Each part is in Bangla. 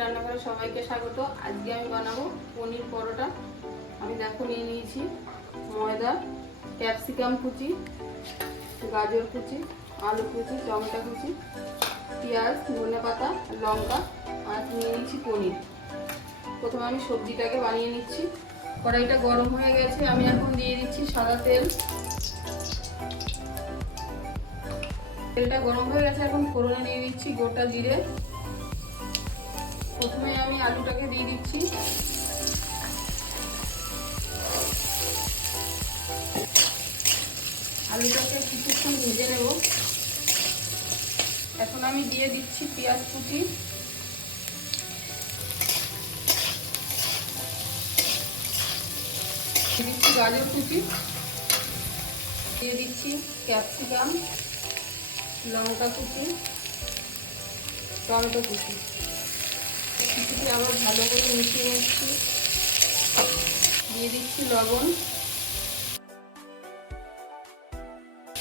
রান্নাঘরে সবাইকে স্বাগত। আজকে আমি বানাবো পনির পরোটা। আমি দেখো নিয়ে নিয়েছি ময়দা, ক্যাপসিকাম কুচি, গাজর কুচি, আলু কুচি, টমেটো কুচি, পেঁয়াজ ধনে পাতা লঙ্কা, আর নিয়ে নিচ্ছি পনির। প্রথমে আমি সবজিটাকে বানিয়ে নিচ্ছি। কড়াইটা গরম হয়ে গেছে, আমি এখন দিয়ে দিচ্ছি সাদা তেল। তেলটা গরম হয়ে গেছে, এখন ফোড়নে দিয়ে দিচ্ছি গোটা জিরে। প্রথমে আমি আলুটাকে দিয়ে দিচ্ছি। আলুটাকে কিছুক্ষণ ভেজে নেব। এখন আমি দিয়ে দিচ্ছি পেঁয়াজ কুচি। দিচ্ছি গাজর কুচি। দিয়ে দিচ্ছি ক্যাপসিকাম, লঙ্কা কুচি, টমেটো কুচি। কিছুটি আবার ভালো করে মিশিয়ে নিচ্ছি। দিয়ে দিচ্ছি লবণ।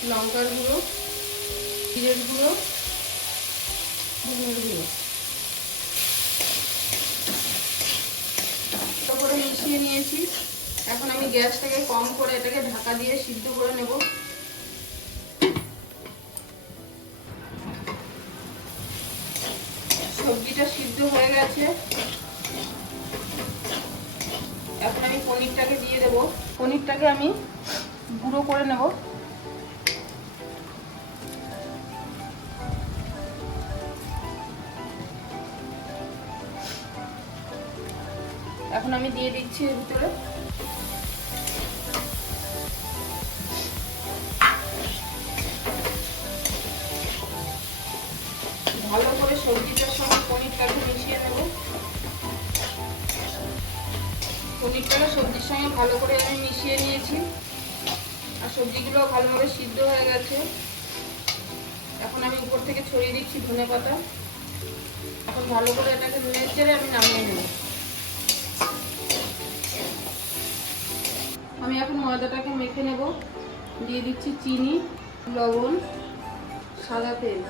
লঙ্কার গুঁড়ো, জিরের গুঁড়ো ধনের গুঁড়ো। করে মিশিয়ে নিয়েছি। এখন আমি গ্যাসটাকে কম করে এটাকে ঢাকা দিয়ে সিদ্ধ করে নেব। সবজিটা সিদ্ধ হয়ে গেছে। এখন আমি পনিরটাকে দিয়ে দেব। পনিরটাকে আমি গুঁড়ো করে নেব। এখন আমি দিয়ে দিচ্ছি এর ভিতরে। ভালো করে সবজিটার সঙ্গে পনিরটাকে মিশিয়ে নেব। পনিরটাকে সবজির সঙ্গে ভালো করে আমি মিশিয়ে নিয়েছি। আর সবজিগুলো ভালোভাবে সিদ্ধ হয়ে গেছে। এখন আমি উপর থেকে ছড়িয়ে দিচ্ছি ধনে পাতা। এখন ভালো করে এটাকে নেড়ে চেড়ে আমি নামিয়ে নেব। আমি এখন ময়দাটাকে মেখে নেব। দিয়ে দিচ্ছি চিনি, লবণ, সাদা তেল।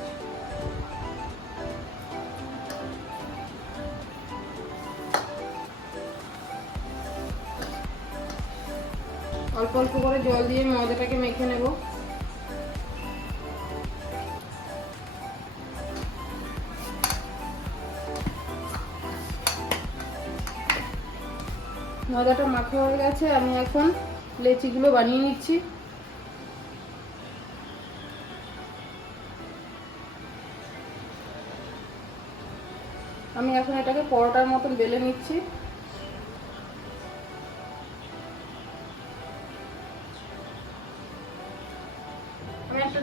অল্প অল্প করে জল দিয়ে ময়দাটাকে মেখে নেব। ময়দাটা মাখা হয়ে গেছে, আমি এখন লেচিগুলো বানিয়ে নিচ্ছি। আমি এখন এটাকে পরোটার মতন বেলে নিচ্ছি।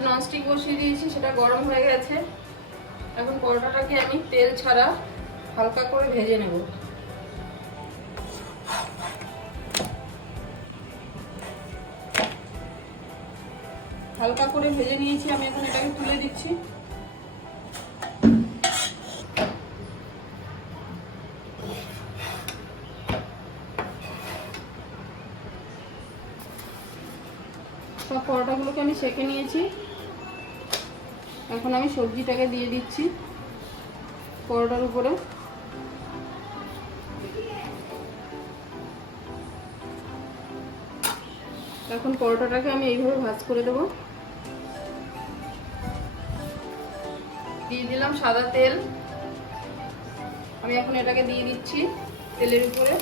ননস্টিক বসিয়ে দিয়েছি, সেটা গরম হয়ে গেছে। এখন পরোটাটাকে আমি তেল ছাড়া হালকা করে ভেজে নেব। হালকা করে ভেজে নিয়েছি, আমি এখন এটাকে তুলে দিচ্ছি। সব পরোটাগুলোকে আমি সেঁকে নিয়েছি। এখন আমি সবজিটাকে দিয়ে দিচ্ছি পরোটার উপরে। এখন পরোটাটাকে আমি এইভাবে ভাজ করে দেবো। দিয়ে দিলাম সাদা তেল। আমি এখন এটাকে দিয়ে দিচ্ছি তেলের উপরে।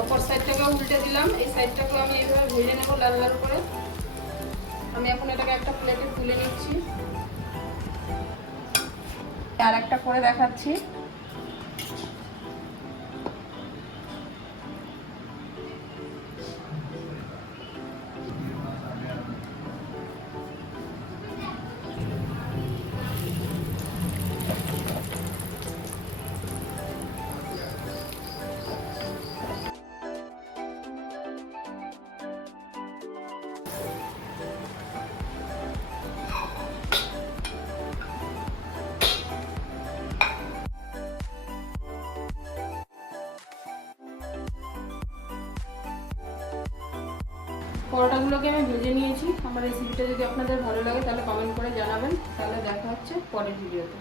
অপর সাইডটাকেও উল্টে দিলাম। এই সাইডটাকেও আমি এইভাবে ভেজে নেব লাল লাল করে। আমি এখন এটাকে একটা প্লেটে তুলে নিচ্ছি। আর একটা করে দেখাচ্ছি। পরোটাগুলোকে আমি ভেজে নিয়েছি। আমার রেসিপিটা যদি আপনাদের ভালো লাগে তাহলে কমেন্ট করে জানাবেন। তাহলে দেখা হচ্ছে পরের ভিডিওতে